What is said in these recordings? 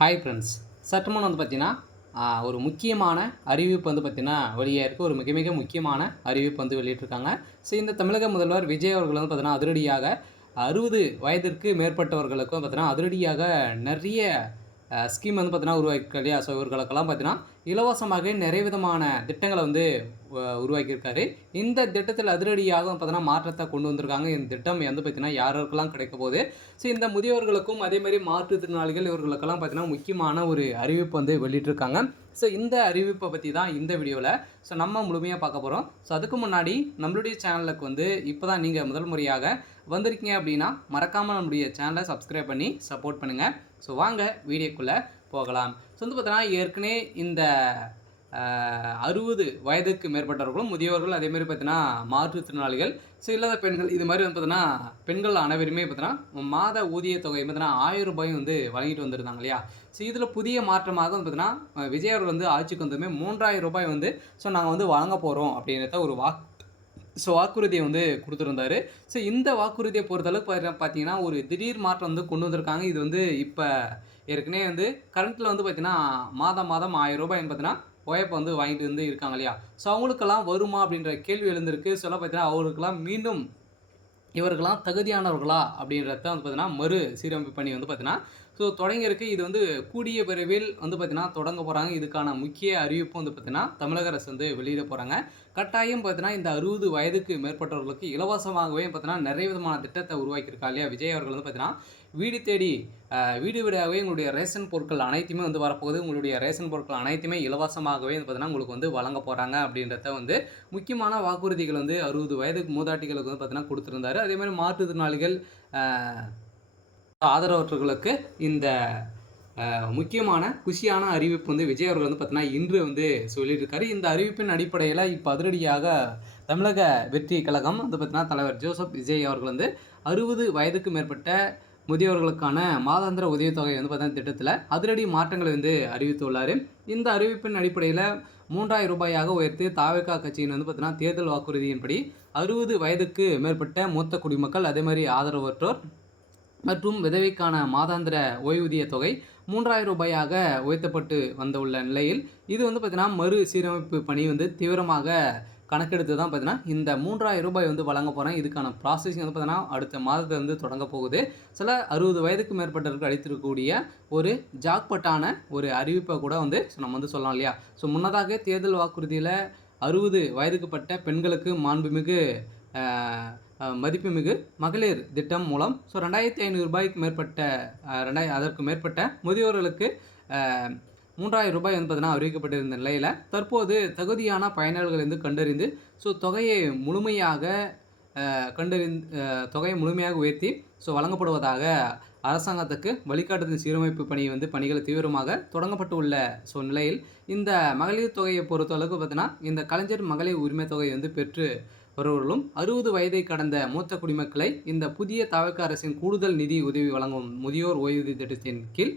Hi friends. சற்றுமுன் பார்த்தீங்கன்னா, ஒரு முக்கியமான அறிவிப்பு பார்த்தீங்கன்னா வெளியாக இருக்குது. ஒரு மிக மிக முக்கியமான அறிவிப்பு வெளியிட்டிருக்காங்க. ஸோ இந்த தமிழக முதல்வர் விஜய் அவர்கள் பார்த்தீங்கன்னா, அதிரடியாக 60 வயதிற்கு மேற்பட்டவர்களுக்கும் பார்த்தீங்கன்னா, அதிரடியாக நிறைய ஸ்கீம் பார்த்தீங்கன்னா உருவாக்கியிருக்காரு இல்லையா? ஸோ இவர்களுக்கெல்லாம் பார்த்தீங்கன்னா, இலவசமாக நிறைய விதமான திட்டங்கள உருவாக்கியிருக்காரு. இந்த திட்டத்தில் அதிரடியாக பார்த்தீங்கன்னா, மாற்றத்தை கொண்டு வந்திருக்காங்க. இந்த திட்டம் பார்த்தீங்கன்னா, யாருக்கெல்லாம் கிடைக்க போகுது? ஸோ இந்த முதியோர்களுக்கும் அதேமாதிரி மாற்றுத்திறனாளிகள் இவர்களுக்கெல்லாம் பார்த்தீங்கன்னா, முக்கியமான ஒரு அறிவிப்பு வெளியிட்டிருக்காங்க. ஸோ இந்த அறிவிப்பை பற்றி தான் இந்த வீடியோவில் நம்ம முழுமையாக பார்க்க போகிறோம். ஸோ அதுக்கு முன்னாடி நம்மளுடைய சேனலுக்கு இப்போ தான் நீங்கள் முதல் முறையாக வந்திருக்கீங்க அப்படின்னா, மறக்காமல் நம்மளுடைய சேனலை சப்ஸ்கிரைப் பண்ணி சப்போர்ட் பண்ணுங்கள். ஸோ வாங்க வீடியோக்குள்ளே போகலாம். ஸோ பார்த்தீங்கன்னா, ஏற்கனவே இந்த 60 வயதுக்கு மேற்பட்டவர்களும் முதியோர்கள் அதேமாதிரி பார்த்தீங்கன்னா மாற்றுத்திறனாளிகள் இல்லாத பெண்கள் இது மாதிரி பார்த்தீங்கன்னா பெண்கள் அனைவருமே பார்த்தீங்கன்னா மாத ஊதிய தொகை பார்த்தீங்கன்னா 1000 ரூபாய் வழங்கிட்டு வந்திருந்தாங்க இல்லையா? ஸோ இதில் புதிய மாற்றமாக பார்த்தீங்கன்னா விஜய் அவர்கள் ஆட்சிக்கு வந்ததுமே 3000 ரூபாய் நாங்கள் வழங்க போகிறோம் அப்படின்றத ஒரு வாக்குறுதியை கொடுத்துருந்தாரு. ஸோ இந்த வாக்குறுதியை பொறுத்தளவுக்கு பார்த்தீங்கன்னா ஒரு திடீர் மாற்றம் கொண்டு வந்திருக்காங்க. இது இப்போ ஏற்கனவே கரண்ட்டில் பார்த்தீங்கன்னா மாதம் 1000 ரூபாய் பார்த்தீங்கன்னா ஓஎப் வாங்கிட்டு இருக்காங்க இல்லையா? ஸோ அவங்களுக்கெல்லாம் வருமா அப்படின்ற கேள்வி எழுந்திருக்கு. சொல்ல பார்த்தீங்கன்னா அவர்களுக்கெல்லாம் மீண்டும் இவர்களெலாம் தகுதியானவர்களா அப்படின்றத பார்த்தீங்கன்னா மறு சீரமைப்பு பண்ணி பார்த்தீங்கன்னா தொடங்கியிருக்கு. இது கூடிய விரைவில் பார்த்தீங்கன்னா தொடங்க போகிறாங்க. இதுக்கான முக்கிய அறிவிப்பு பார்த்தீங்கன்னா தமிழக அரசு வெளியிட போகிறாங்க. கட்டாயம் பார்த்தீங்கன்னா இந்த 60 வயதுக்கு மேற்பட்டவர்களுக்கு இலவசமாகவே பார்த்தீங்கன்னா நிறைய விதமான திட்டத்தை உருவாக்கியிருக்கா இல்லையா? விஜய் அவர்கள் பார்த்தீங்கன்னா வீடு தேடி வீடு வீடாகவே உங்களுடைய ரேஷன் பொருட்கள் அனைத்துமே வரப்போகுது. உங்களுடைய ரேஷன் பொருட்கள் அனைத்துமே இலவசமாகவே பார்த்தீங்கன்னா உங்களுக்கு வழங்க போகிறாங்க அப்படின்றத முக்கியமான வாக்குறுதிகள் 60 வயதுக்கு மூதாட்டிகளுக்கு பார்த்தீங்கன்னா கொடுத்துருந்தாரு. அதேமாதிரி மாற்றுத்திறனாளிகள் ஆதரவற்றவர்களுக்கு இந்த முக்கியமான குஷியான அறிவிப்பு விஜய் அவர்கள் பார்த்தீங்கன்னா இன்று சொல்லியிருக்காரு. இந்த அறிவிப்பின் அடிப்படையில் இப்போ அதிரடியாக தமிழக வெற்றி கழகம் பார்த்தீங்கன்னா தலைவர் ஜோசப் விஜய் அவர்கள் 60 வயதுக்கு மேற்பட்ட முதியோர்களுக்கான மாதாந்திர உதவித்தொகை பார்த்தீங்கன்னா திட்டத்தில் அதிரடி மாற்றங்களை அறிவித்துள்ளார். இந்த அறிவிப்பின் அடிப்படையில் 3000 ரூபாயாக உயர்த்தி தாவேகா கட்சியின் பார்த்தீங்கன்னா தேர்தல் வாக்குறுதியின்படி 60 வயதுக்கு மேற்பட்ட மூத்த குடிமக்கள் அதே மாதிரி ஆதரவற்றோர் மற்றும் விதவைக்கான மாதாந்திர ஓய்வூதிய தொகை 3000 ரூபாயாக உயர்த்தப்பட்டு வந்துள்ள நிலையில் இது பார்த்தீங்கன்னா மறு சீரமைப்பு பணி தீவிரமாக கணக்கெடுத்து தான் பார்த்தீங்கன்னா இந்த 3000 ரூபாய் வழங்க போகிறேன். இதுக்கான ப்ராசஸிங் பார்த்தீங்கன்னா அடுத்த மாதத்தில் தொடங்க போகுது. சில 60 வயதுக்கு மேற்பட்டவர்கள் அளித்திருக்கக்கூடிய ஒரு ஜாக்பட்டான ஒரு அறிவிப்பை கூட நம்ம சொல்லலாம் இல்லையா? ஸோ முன்னதாக தேர்தல் வாக்குறுதியில் 60 வயதுக்குப்பட்ட பெண்களுக்கு மாண்புமிகு மதிப்புமிகு மகளிர் திட்டம் மூலம் 2500 ரூபாய்க்கு மேற்பட்ட அதற்கு மேற்பட்ட முதியோர்களுக்கு 3000 ரூபாய் பார்த்தீங்கன்னா அறிவிக்கப்பட்டிருந்த நிலையில் தற்போது தகுதியான பயனாளர்கள் கண்டறிந்து தொகையை முழுமையாக உயர்த்தி வழங்கப்படுவதாக அரசாங்கத்துக்கு வழிகாட்டுதல் சீரமைப்பு பணி பணிகள் தீவிரமாக தொடங்கப்பட்டு உள்ள நிலையில் இந்த மகளிர் தொகையை பொறுத்தளவுக்கு பார்த்தீங்கன்னா இந்த கலைஞர் மகளிர் உரிமை தொகை பெற்று வருவர்களும் 60 வயதை கடந்த மூத்த குடிமக்களை இந்த புதிய தவிக அரசின் கூடுதல் நிதி உதவி வழங்கும் முதியோர் ஓய்வூதிய திட்டத்தின் கீழ்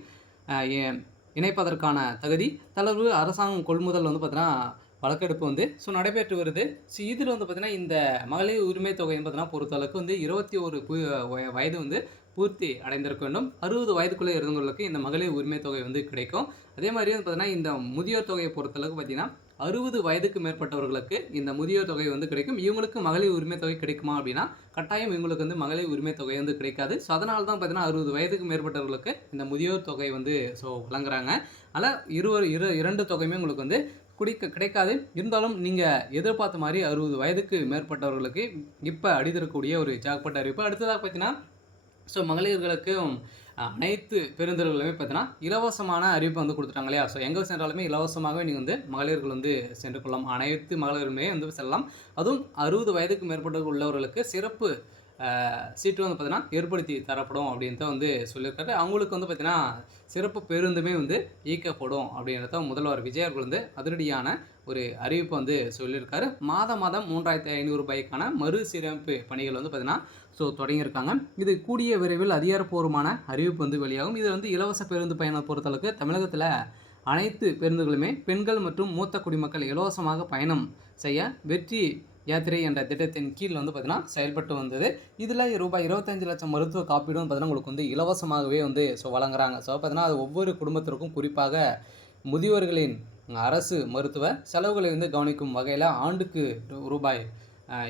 இணைப்பதற்கான தகுதி தளர்வு அரசாங்கம் கொள்முதல் பார்த்தீங்கன்னா வழக்கெடுப்பு நடைபெற்று வருது. ஸோ இதில் பார்த்தீங்கன்னா இந்த மகளிர் உரிமை தொகைன்னு பார்த்தீங்கன்னா பொறுத்தளவுக்கு 21 வயது பூர்த்தி அடைந்திருக்க வேண்டும். 60 வயதுக்குள்ளே இருந்தவங்களுக்கு இந்த மகளிர் உரிமை தொகை கிடைக்கும். அதே மாதிரி பார்த்தீங்கன்னா இந்த முதியோர் தொகையை பொறுத்தளவுக்கு பார்த்தீங்கன்னா 60 வயதுக்கு மேற்பட்டவர்களுக்கு இந்த முதியோர் தொகை கிடைக்கும். இவங்களுக்கு மகளிர் உரிமை தொகை கிடைக்குமா அப்படின்னா கட்டாயம் இவங்களுக்கு மகளிர் உரிமை தொகை கிடைக்காது. ஸோ அதனால தான் பார்த்தீங்கன்னா 60 வயதுக்கு மேற்பட்டவர்களுக்கு இந்த முதியோர் தொகை வழங்குறாங்க. அதனால் இரண்டு தொகையுமே உங்களுக்கு கிடைக்காது. இருந்தாலும் நீங்கள் எதிர்பார்த்த மாதிரி 60 வயதுக்கு மேற்பட்டவர்களுக்கு இப்போ அடித்தரக்கூடிய ஒரு ஜாக்பாட் அறிவிப்பு. அடுத்ததாக பார்த்தீங்கன்னா மகளிர்களுக்கும் அனைத்து பேருந்துகளுமே பார்த்தீங்கன்னா இலவசமான அறிவிப்பு கொடுத்துட்டாங்க இல்லையா? ஸோ எங்கே சென்றாலுமே இலவசமாகவே நீங்கள் மகளிர்கள் சென்று கொள்ளலாம். அனைத்து மகளிருமே செல்லலாம். அதுவும் 60 வயதுக்கு மேற்பட்ட உள்ளவர்களுக்கு சிறப்பு சீட்டு பார்த்தீங்கன்னா ஏற்படுத்தி தரப்படும் அப்படின்றத சொல்லியிருக்காரு. அவங்களுக்கு பார்த்தீங்கன்னா சிறப்பு பேருந்துமே இயக்கப்படும் அப்படின்றத முதல்வர் விஜய் அவர்கள் அதிரடியான ஒரு அறிவிப்பு சொல்லியிருக்காரு. மாதம் 3500 ரூபாய்க்கான மறு சீரமைப்பு பணிகள் பார்த்தீங்கன்னா தொடங்கியிருக்காங்க. இது கூடிய விரைவில் அதிகாரப்பூர்வமான அறிவிப்பு வெளியாகும். இது இலவச பேருந்து பயணம் பொறுத்தளவுக்கு தமிழகத்தில் அனைத்து பேருந்துகளுமே பெண்கள் மற்றும் மூத்த குடிமக்கள் இலவசமாக பயணம் செய்ய வெற்றி யாத்திரை என்ற திட்டத்தின் கீழ் வந்து பார்த்தீங்கன்னா செயல்பட்டு வந்தது. இதில் ரூபாய் 25,00,000 மருத்துவ காப்பீடும் பார்த்தீங்கன்னா உங்களுக்கு வந்து இலவசமாகவே வந்து வழங்குறாங்க. ஸோ பார்த்தீங்கன்னா அது ஒவ்வொரு குடும்பத்திற்கும் குறிப்பாக முதியோர்களின் அரசு மருத்துவ செலவுகளை வந்து கவனிக்கும் வகையில் ஆண்டுக்கு ரூபாய்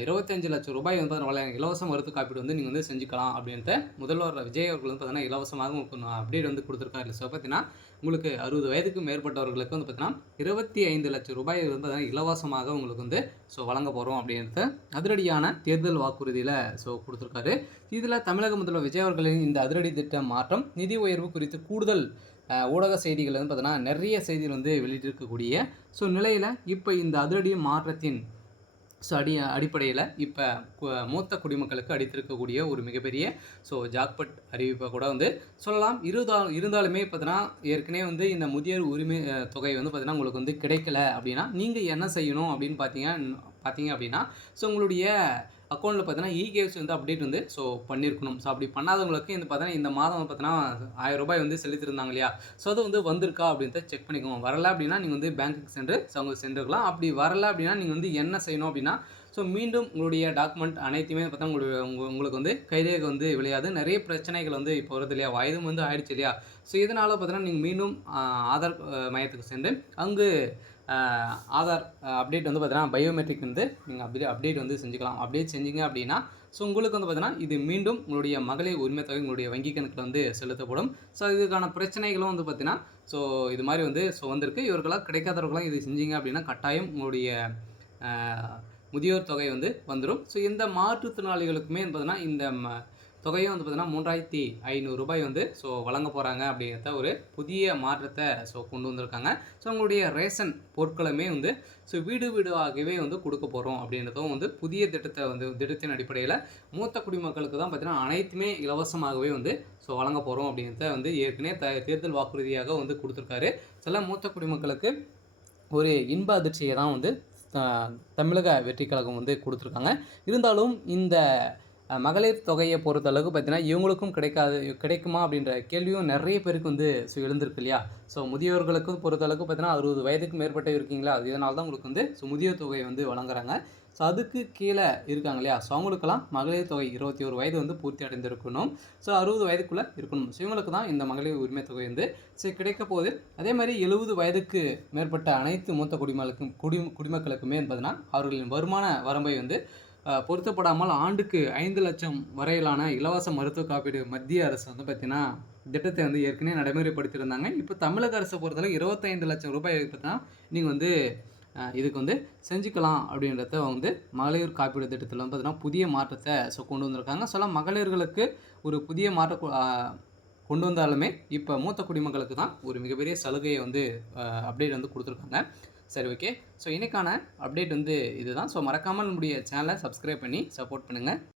25,00,000 வந்து இலவச மருத்துவ காப்பீடு வந்து நீங்கள் வந்து செஞ்சுக்கலாம் அப்படின்ட்டு முதல்வர் விஜய் அவர்கள் வந்து பார்த்தீங்கன்னா இலவசமாக உங்களுக்கு அப்டேட் வந்து கொடுத்துருக்காரு. ஸோ பார்த்தீங்கன்னா உங்களுக்கு 60 வயதுக்கு மேற்பட்டவர்களுக்கு வந்து பார்த்தீங்கன்னா 25,00,000 வந்து பார்த்தீங்கன்னா இலவசமாக உங்களுக்கு வந்து வழங்க போகிறோம் அப்படின்ட்டு அதிரடியான தேர்தல் வாக்குறுதியில் கொடுத்துருக்காரு. இதில் தமிழக முதல்வர் விஜய் அவர்களின் இந்த அதிரடி திட்ட மாற்றம் நிதி உயர்வு குறித்து கூடுதல் ஊடக செய்திகள் வந்து பார்த்தீங்கன்னா நிறைய செய்திகள் வந்து வெளியிட்டிருக்கக்கூடிய நிலையில் இப்போ இந்த அதிரடி மாற்றத்தின் அடிப்படையில் இப்போ மூத்த குடிமக்களுக்கு அடித்திருக்கக்கூடிய ஒரு மிகப்பெரிய ஜாக்பட் அறிவிப்பை கூட வந்து சொல்லலாம். இருந்தாலுமே பார்த்தீங்கன்னா ஏற்கனவே வந்து இந்த முதியோர் உரிமை தொகை வந்து பார்த்தீங்கன்னா உங்களுக்கு வந்து கிடைக்கல அப்படின்னா நீங்கள் என்ன செய்யணும் அப்படின்னு பார்த்தீங்க அப்படின்னா உங்களுடைய அக்கௌண்ட்டில் பார்த்தீங்கன்னா இகேஎஸ் வந்து அப்டேட் வந்து பண்ணியிருக்கணும். அப்படி பண்ணாதவங்களுக்கு இந்த பார்த்தீங்கன்னா இந்த மாதம் பார்த்தீங்கன்னா ₹1000 வந்து செலுத்திருந்தாங்க இல்லையா, அது வந்து வந்திருக்கா அப்படின்றத செக் பண்ணிக்கோங்க. வரல அப்படின்னா நீங்கள் வந்து பேங்க்குக்கு சென்றுக்கலாம். அப்படி வரல அப்படின்னா நீங்கள் வந்து என்ன செய்யணும் அப்படின்னா மீண்டும் உங்களுடைய டாக்குமெண்ட் அனைத்துமே பார்த்தா உங்களுக்கு வந்து கைரேகை வந்து விளையாது. நிறைய பிரச்சனைகள் வந்து இப்போ வருது இல்லையா, வயதும் வந்து ஆயிடுச்சு இல்லையா. இதனால் பார்த்தீங்கன்னா நீங்கள் மீண்டும் ஆதார் மையத்துக்கு சென்று அங்கு ஆதார் அப்டேட் வந்து பார்த்தீங்கன்னா பயோமெட்ரிக் வந்து நீங்கள் அப்டேட் வந்து செஞ்சுக்கலாம். அப்டேட் செஞ்சீங்க அப்படின்னா உங்களுக்கு வந்து பார்த்தீங்கன்னா இது மீண்டும் உங்களுடைய மகளிர் உரிமை தொகை உங்களுடைய வங்கி கணக்கில் வந்து செலுத்தப்படும். இதுக்கான பிரச்சனைகளும் வந்து பார்த்தீங்கன்னா இது மாதிரி வந்து வந்திருக்கு. இவர்களால் கிடைக்காதவர்களாம் இது செஞ்சீங்க அப்படின்னா கட்டாயம் உங்களுடைய முதியோர் தொகை வந்து வந்துடும். இந்த மாற்றுத்திறனாளிகளுக்குமே பார்த்தீங்கன்னா இந்த தொகையும் வந்து பார்த்தீங்கன்னா ₹3,500 வந்து வழங்க போகிறாங்க அப்படிங்கிறத ஒரு புதிய மாற்றத்தை கொண்டு வந்திருக்காங்க. உங்களுடைய ரேஷன் பொருட்களுமே வந்து வீடு வீடாகவே வந்து கொடுக்க போகிறோம் அப்படின்றதும் வந்து புதிய திட்டத்தின் அடிப்படையில் மூத்த குடிமக்களுக்கு தான் பார்த்தீங்கன்னா அனைத்துமே இலவசமாகவே வந்து வழங்க போகிறோம் அப்படிங்கிறத வந்து ஏற்கனவே தேர்தல் வாக்குறுதியாக வந்து கொடுத்துருக்காரு. சில மூத்த குடிமக்களுக்கு ஒரு இன்ப அதிர்ச்சியை தான் வந்து தமிழக வெற்றி கழகம் வந்து கொடுத்துருக்காங்க. இருந்தாலும் இந்த மகளிர் தொகையை பொறுத்தளவுக்கு பார்த்தீங்கன்னா இவங்களுக்கும் கிடைக்குமா அப்படின்ற கேள்வியும் நிறைய பேருக்கு வந்து எழுந்திருக்கு இல்லையா. முதியோர்களுக்கும் பொறுத்தளவுக்கு பார்த்தீங்கன்னா 60 வயதுக்கு மேற்பட்டு இருக்கீங்களா, இதனால தான் உங்களுக்கு வந்து முதியோர் தொகையை வந்து வழங்குறாங்க. அதுக்கு கீழே இருக்காங்க இல்லையா, அவங்களுக்கெல்லாம் மகளிர் தொகை 21 வயது வந்து பூர்த்தி அடைந்திருக்கணும். 60 வயதுக்குள்ளே இருக்கணும். இவங்களுக்கு தான் இந்த மகளிர் உரிமை தொகை வந்து கிடைக்க போகுது. அதே மாதிரி 70 வயதுக்கு மேற்பட்ட அனைத்து மூத்த குடிமக்களுக்குமே பார்த்தீங்கன்னா அவர்களின் வருமான வரம்பை வந்து பொருத்தப்படாமல் ஆண்டுக்கு 5 லட்சம் வரையிலான இலவச மருத்துவ காப்பீடு மத்திய அரசு வந்து பார்த்தீங்கன்னா திட்டத்தை வந்து ஏற்கனவே நடைமுறைப்படுத்தியிருந்தாங்க. இப்போ தமிழக அரசை பொறுத்தளவு 25 லட்சம் ரூபாய் பார்த்தீங்கன்னா நீங்கள் வந்து இதுக்கு வந்து செஞ்சுக்கலாம் அப்படின்றத வந்து மகளிர் காப்பீடு திட்டத்தில் வந்து பார்த்தீங்கன்னா புதிய மாற்றத்தை கொண்டு வந்திருக்காங்க. மகளிர்களுக்கு ஒரு புதிய மாற்றம் கொண்டு வந்தாலுமே இப்போ மூத்த குடிமக்களுக்கு தான் ஒரு மிகப்பெரிய சலுகையை வந்து அப்டேட் வந்து கொடுத்துருக்காங்க. சரி, ஓகே. இன்றைக்கான அப்டேட் வந்து இதுதான். மறக்காமல் நம்முடைய சேனலை சப்ஸ்கிரைப் பண்ணி சப்போர்ட் பண்ணுங்கள்.